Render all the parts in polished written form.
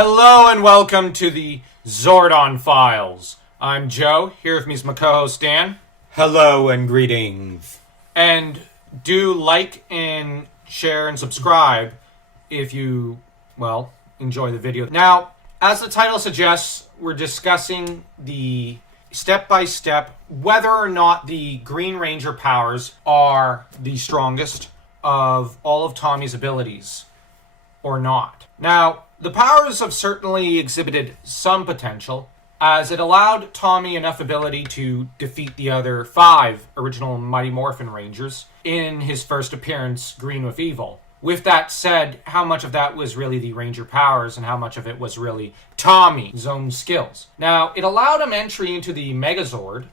Hello and welcome to the Zordon Files. I'm Joe, here with me is my co-host Dan. Hello and greetings. And do like and share and subscribe if you, enjoy the video. Now, as the title suggests, we're discussing the step-by-step whether or not the Green Ranger powers are the strongest of all of Tommy's abilities or not. Now, the powers have certainly exhibited some potential, as it allowed Tommy enough ability to defeat the other 5 original Mighty Morphin Rangers in his first appearance, Green with Evil. With that said, how much of that was really the Ranger powers and how much of it was really Tommy's own skills? Now, it allowed him entry into the Megazord,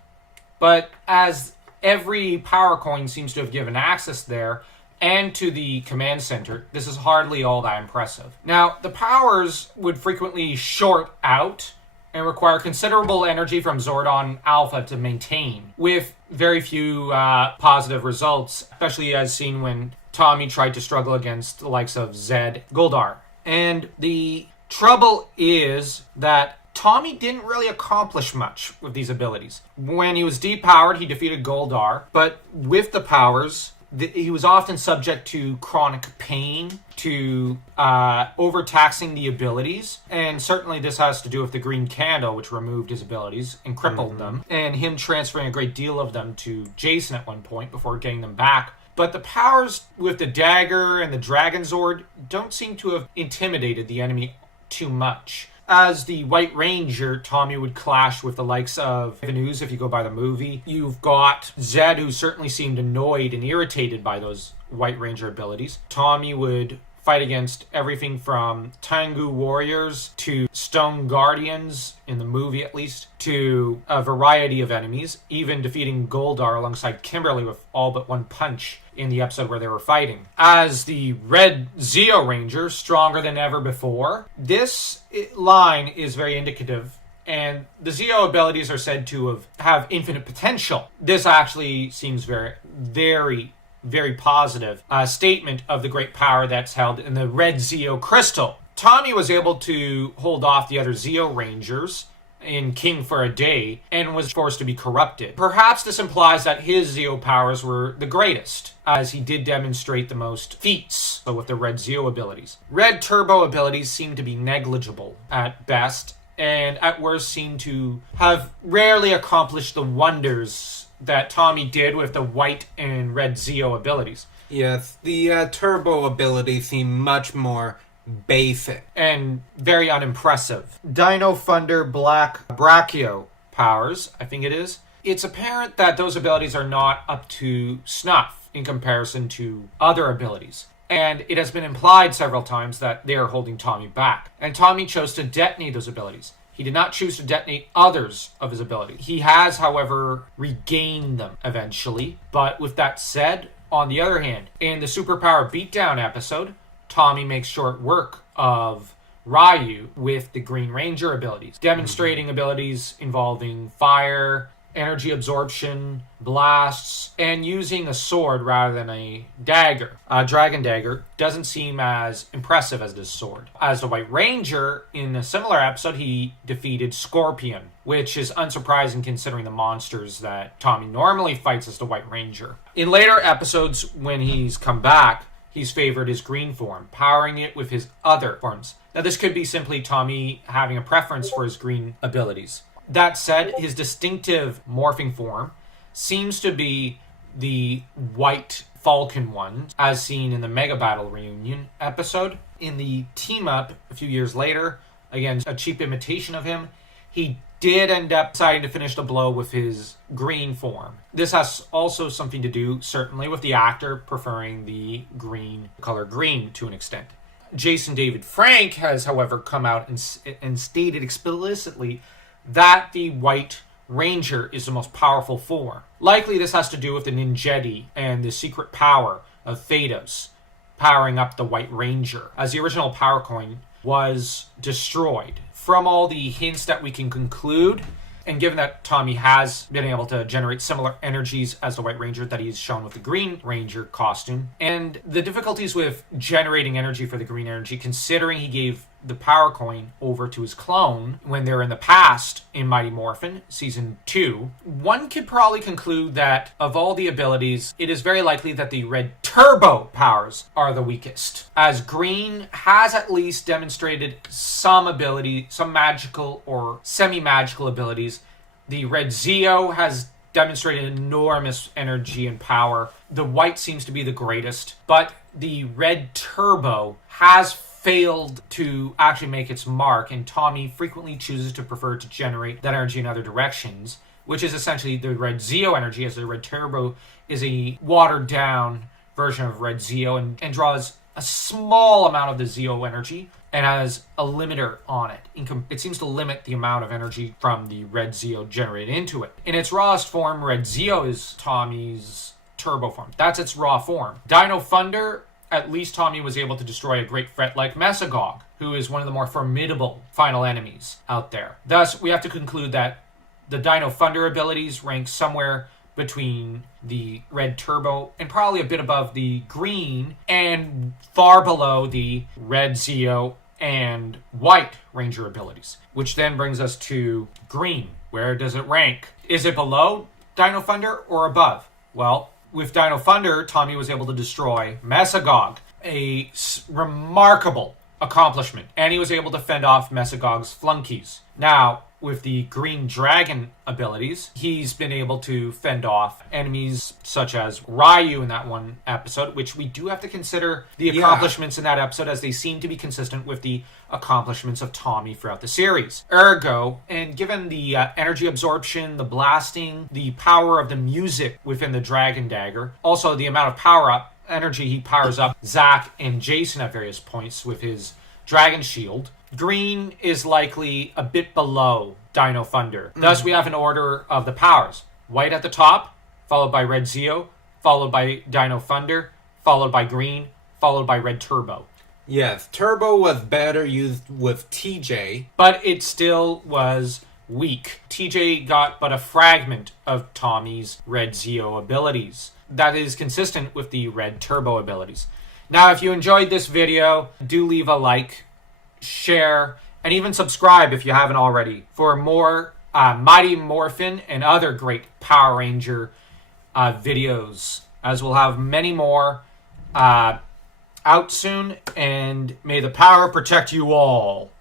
but as every power coin seems to have given access there, and to the command center, this is hardly all that impressive. Now, the powers would frequently short out and require considerable energy from Zordon Alpha to maintain, with very few positive results, especially as seen when Tommy tried to struggle against the likes of Zed Goldar. And the trouble is that Tommy didn't really accomplish much with these abilities. When he was depowered, he defeated Goldar, but with the powers, he was often subject to chronic pain, to overtaxing the abilities, and certainly this has to do with the green candle, which removed his abilities and crippled them, and him transferring a great deal of them to Jason at one point before getting them back. But the powers with the dagger and the Dragon Zord don't seem to have intimidated the enemy too much. As the White Ranger, Tommy would clash with the likes of Vanooz if you go by the movie. You've got Zed, who certainly seemed annoyed and irritated by those White Ranger abilities. Tommy would fight against everything from Tengu Warriors to Stone Guardians, in the movie at least, to a variety of enemies, even defeating Goldar alongside Kimberly with all but one punch in the episode where they were fighting. As the Red Zeo Ranger, stronger than ever before, this line is very indicative, and the Zeo abilities are said to have infinite potential. This actually seems very positive statement of the great power that's held in the Red Zeo Crystal. Tommy was able to hold off the other Zeo Rangers in King for a day and was forced to be corrupted. Perhaps this implies that his Zeo powers were the greatest, as he did demonstrate the most feats with the Red Zeo abilities. Red Turbo abilities seem to be negligible at best, and at worst seem to have rarely accomplished the wonders that Tommy did with the White and Red Zeo abilities. Yes, the turbo abilities seem much more basic and very unimpressive. Dino Thunder Black Brachio powers, I think it is. It's apparent that those abilities are not up to snuff in comparison to other abilities. And it has been implied several times that they are holding Tommy back. And Tommy chose to detonate those abilities. He did not choose to detonate others of his abilities. He has, however, regained them eventually. But with that said, on the other hand, in the Superpower Beatdown episode, Tommy makes short work of Ryu with the Green Ranger abilities, demonstrating abilities involving fire, energy absorption, blasts, and using a sword rather than a dagger. A Dragon Dagger doesn't seem as impressive as this sword. As the White Ranger, in a similar episode, he defeated Scorpion, which is unsurprising considering the monsters that Tommy normally fights as the White Ranger. In later episodes, when he's come back, he's favored his green form, powering it with his other forms. Now, this could be simply Tommy having a preference for his green abilities. That said, his distinctive morphing form seems to be the White Falcon one, as seen in the Mega Battle Reunion episode. In the team-up a few years later, again, a cheap imitation of him, he did end up deciding to finish the blow with his green form. This has also something to do, certainly, with the actor preferring the color green to an extent. Jason David Frank has, however, come out and stated explicitly that the White Ranger is the most powerful form. Likely this has to do with the Ninjetti and the secret power of Phaedos powering up the White Ranger, as the original power coin was destroyed. From all the hints that we can conclude, and given that Tommy has been able to generate similar energies as the White Ranger that he's shown with the Green Ranger costume, and the difficulties with generating energy for the Green Energy, considering he gave the power coin over to his clone when they're in the past in Mighty Morphin Season 2, one could probably conclude that of all the abilities, it is very likely that the red turbo powers are the weakest, as green has at least demonstrated some ability, some magical or semi-magical abilities. The red Zeo has demonstrated enormous energy and power. The white seems to be the greatest, but the red turbo has failed to actually make its mark, and Tommy frequently chooses to prefer to generate that energy in other directions, which is essentially the red Zeo energy, as the red turbo is a watered down version of red Zeo and draws a small amount of the Zeo energy and has a limiter on it. It seems to limit the amount of energy from the red Zeo generated into it. In its rawest form, red Zeo is Tommy's turbo form. That's its raw form. Dino Thunder, at least Tommy was able to destroy a great threat like Mesogog, who is one of the more formidable final enemies out there. Thus, we have to conclude that the Dino Thunder abilities rank somewhere between the red turbo and probably a bit above the green and far below the red Zeo and white ranger abilities, which then brings us to green. Where does it rank? Is it below Dino Thunder or above? Well, with Dino Thunder, Tommy was able to destroy Mesogog, a remarkable accomplishment, and he was able to fend off Mesogog's flunkies. Now, with the Green Dragon abilities, he's been able to fend off enemies such as Ryu in that one episode, which we do have to consider the accomplishments in that episode, as they seem to be consistent with the accomplishments of Tommy throughout the series. Ergo, and given the energy absorption, the blasting, the power of the music within the Dragon Dagger, also the amount of power-up energy he powers up Zack and Jason at various points with his Dragon Shield, green is likely a bit below Dino Thunder. Thus, we have an order of the powers. White at the top, followed by red Zeo, followed by Dino Thunder, followed by green, followed by red Turbo. Yes, Turbo was better used with TJ. But it still was weak. TJ got but a fragment of Tommy's red Zeo abilities. That is consistent with the red Turbo abilities. Now, if you enjoyed this video, do leave a like, share, and even subscribe if you haven't already for more Mighty Morphin and other great Power Ranger videos, as we'll have many more out soon, and may the power protect you all.